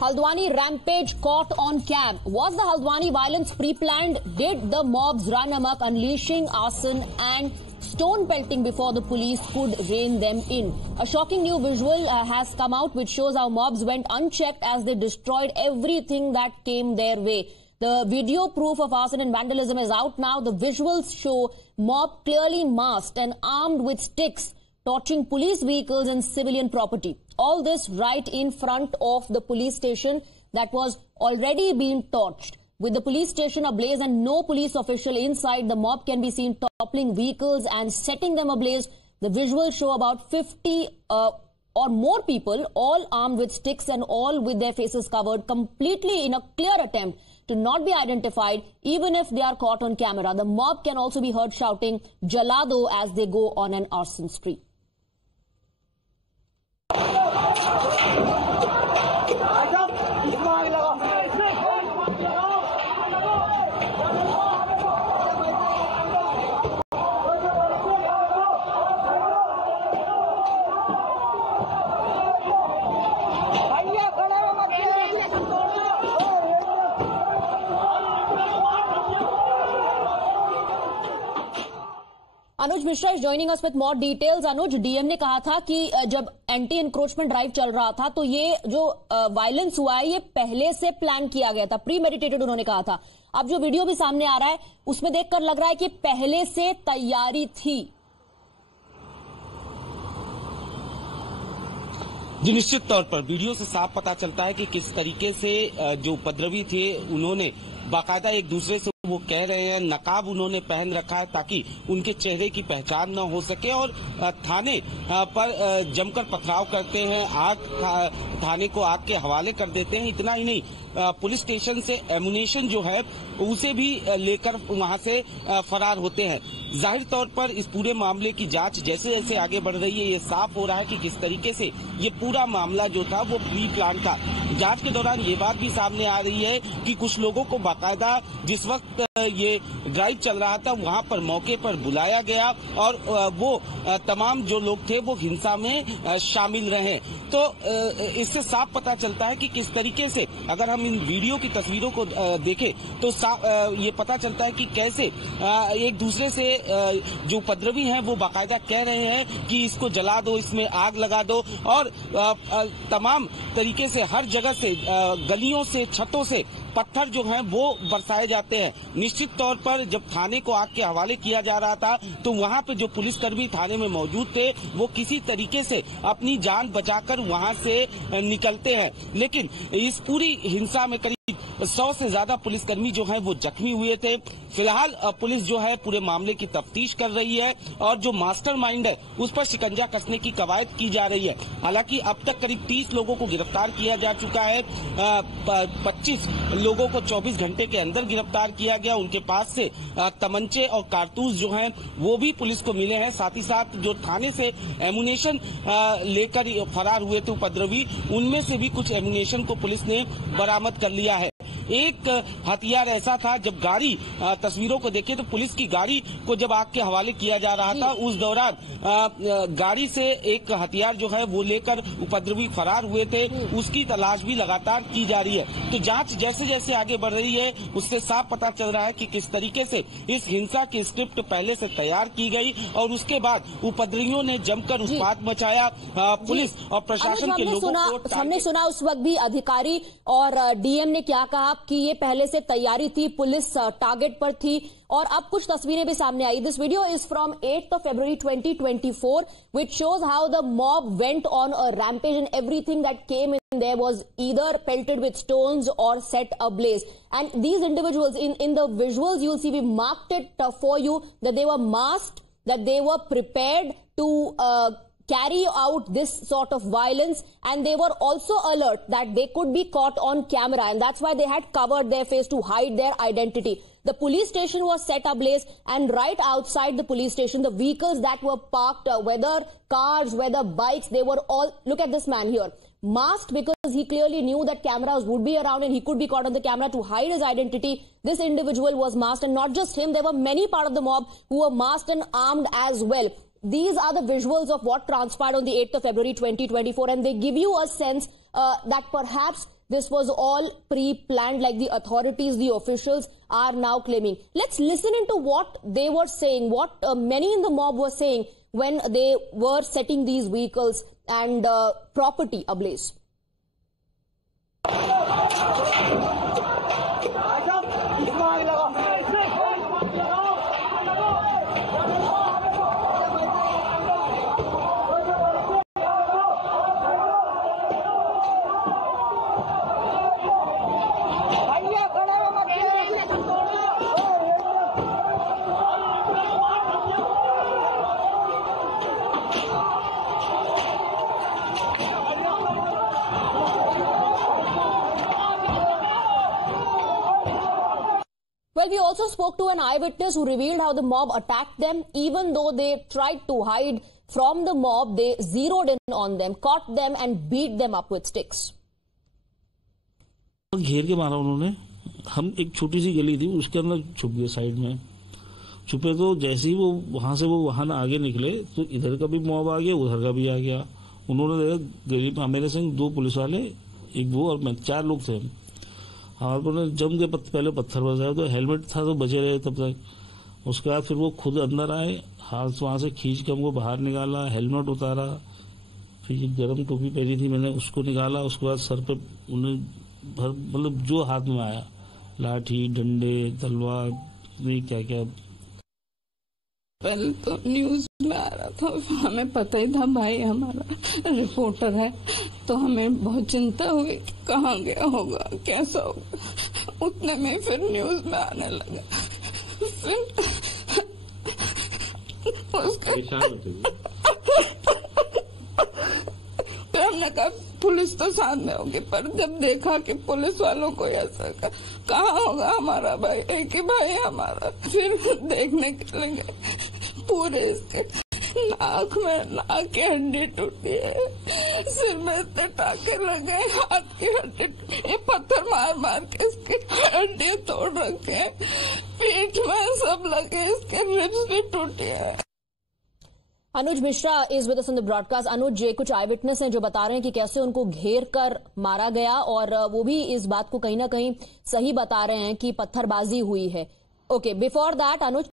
Haldwani rampage caught on cam. Was the Haldwani violence pre-planned? Did the mobs run amok, unleashing arson and stone pelting before the police could rein them in? A shocking new visual has come out which shows how mobs went unchecked as they destroyed everything that came their way. The video proof of arson and vandalism is out now. The visuals show mob clearly masked and armed with sticks, torching police vehicles and civilian property. All this right in front of the police station that was already being torched. With the police station ablaze and no police official inside, the mob can be seen toppling vehicles and setting them ablaze. The visuals show about 50 or more people, all armed with sticks and all with their faces covered, completely in a clear attempt to not be identified, even if they are caught on camera. The mob can also be heard shouting "Jalado" as they go on an arson spree. Anuj Mishra is joining us with more details. Anuj, DM ने कहा था कि जब anti encroachment drive चल रहा था तो ये जो वायलेंस हुआ है ये पहले से प्लान किया गया था, प्री मेडिटेटेड उन्होंने कहा था। अब जो वीडियो भी सामने आ रहा है उसमें देखकर लग रहा है कि पहले से तैयारी थी। जी, निश्चित तौर पर वीडियो से साफ पता चलता है कि किस तरीके से जो उपद्रवी थे उन्होंने बाकायदा एक दूसरे से, वो कह रहे हैं, नकाब उन्होंने पहन रखा है ताकि उनके चेहरे की पहचान न हो सके और थाने पर जमकर पथराव करते हैं, थाने को आग के हवाले कर देते हैं। इतना ही नहीं, पुलिस स्टेशन से एमुनेशन जो है उसे भी लेकर वहां से फरार होते हैं। जाहिर तौर पर इस पूरे मामले की जांच जैसे जैसे आगे बढ़ रही है ये साफ हो रहा है कि किस तरीके से ये पूरा मामला जो था वो प्री प्लान था। जांच के दौरान ये बात भी सामने आ रही है कि कुछ लोगों को बाकायदा जिस वक्त ये ड्राइव चल रहा था वहां पर मौके पर बुलाया गया और वो तमाम जो लोग थे वो हिंसा में शामिल रहे। तो इससे साफ पता चलता है कि किस तरीके से, अगर हम इन वीडियो की तस्वीरों को देखें तो ये पता चलता है कि कैसे एक दूसरे से जो उपद्रवी हैं वो बाकायदा कह रहे हैं कि इसको जला दो, इसमें आग लगा दो और तमाम तरीके से हर जगह से, गलियों से, छतों से पत्थर जो हैं वो बरसाए जाते हैं। निश्चित तौर पर जब थाने को आग के हवाले किया जा रहा था तो वहां पे जो पुलिसकर्मी थाने में मौजूद थे वो किसी तरीके से अपनी जान बचाकर वहां से निकलते हैं, लेकिन इस पूरी हिंसा में करीब 100 से ज्यादा पुलिसकर्मी जो हैं वो जख्मी हुए थे। फिलहाल पुलिस जो है पूरे मामले की तफ्तीश कर रही है और जो मास्टरमाइंड है उस पर शिकंजा कसने की कवायद की जा रही है। हालांकि अब तक करीब 30 लोगों को गिरफ्तार किया जा चुका है। 25 लोगों को 24 घंटे के अंदर गिरफ्तार किया गया। उनके पास से तमंचे और कारतूस जो हैं वो भी पुलिस को मिले हैं। साथ ही साथ जो थाने से एमुनेशन लेकर फरार हुए थे उपद्रवी, उनमें से भी कुछ एमुनेशन को पुलिस ने बरामद कर लिया है। एक हथियार ऐसा था, जब गाड़ी तस्वीरों को देखे तो पुलिस की गाड़ी को जब आग के हवाले किया जा रहा था उस दौरान गाड़ी से एक हथियार जो है वो लेकर उपद्रवी फरार हुए थे, उसकी तलाश भी लगातार की जा रही है। तो जांच जैसे जैसे आगे बढ़ रही है उससे साफ पता चल रहा है कि किस तरीके से इस हिंसा की स्क्रिप्ट पहले से तैयार की गई और उसके बाद उपद्रवियों ने जमकर उत्पात मचाया। पुलिस और प्रशासन के लोगों को हमने सुना उस वक्त भी अधिकारी और डीएम ने क्या कहा कि ये पहले से तैयारी थी, पुलिस टारगेट पर थी। और अब कुछ तस्वीरें भी सामने आई। This video is from 8th of February 2024 which shows how the mob went on a rampage and everything that came in there was either pelted with stones or set ablaze. And these individuals in the visuals you'll see, we marked it for you, that they were masked, that they were prepared to carry out this sort of violence, and they were also alert that they could be caught on camera, and that's why they had covered their face to hide their identity. The police station was set ablaze, and right outside the police station, the vehicles that were parked, whether cars, whether bikes, they were all, look at this man here, masked, because he clearly knew that cameras would be around and he could be caught on the camera. To hide his identity, this individual was masked, and not just him, there were many part of the mob who were masked and armed as well. These are the visuals of what transpired on the 8th of February 2024, and they give you a sense that perhaps this was all pre-planned, like the authorities, the officials are now claiming. Let's listen into what they were saying, what many in the mob were saying when they were setting these vehicles and property ablaze. Well, we also spoke to an eyewitness who revealed how the mob attacked them. Even though they tried to hide from the mob, they zeroed in on them, caught them and beat them up with sticks. घेर के मारा उन्होंने। हम एक छोटी सी गली थी, उसके अंदर छुप गए, साइड में छुपे। तो जैसे ही वो वहां आगे निकले तो इधर का भी मॉब आ गया, उधर का भी आ गया। उन्होंने देखा गली में मेरे संग 2 पुलिस वाले, एक वो और मैं, 4 लोग थे। हमारे को जम के पहले पत्थर बजाया, तो हेलमेट था तो बचे रहे तब तक। उसके बाद फिर वो खुद अंदर आए, हाथ वहां से खींच के हमको बाहर निकाला, हेलमेट उतारा, फिर ये गर्म टोपी पहनी थी मैंने उसको निकाला। उसके बाद सर पे उन्हें मतलब जो हाथ में आया, लाठी, डंडे, तलवार, नहीं क्या क्या। पहले तो न्यूज में आ रहा था, हमें पता ही था भाई हमारा रिपोर्टर है, तो हमें बहुत चिंता हुई कहाँ गया होगा, कैसा होगा। उतने में फिर न्यूज में आने लगा, फिर हमने कहा पुलिस तो साथ में होगी, पर जब देखा कि पुलिस वालों को ऐसा कहाँ होगा हमारा भाई, एक ही भाई हमारा। फिर देखने के लिए पूरे इसके नाक की हड्डी टूटी है, सिर में इतने टाके लगे, हाथ की हड्डी, ये पत्थर मार के इसकी हड्डी तोड़ रखे हैं, पीठ में सब लगे, इसके रिब्स भी टूटे हैं। Anuj Mishra is with us in the broadcast. Anuj, कुछ आई विटनेस हैं जो बता रहे हैं कि कैसे उनको घेर कर मारा गया, और वो भी इस बात को कहीं ना कहीं सही बता रहे हैं कि पत्थरबाजी हुई है। Okay, before that Anuj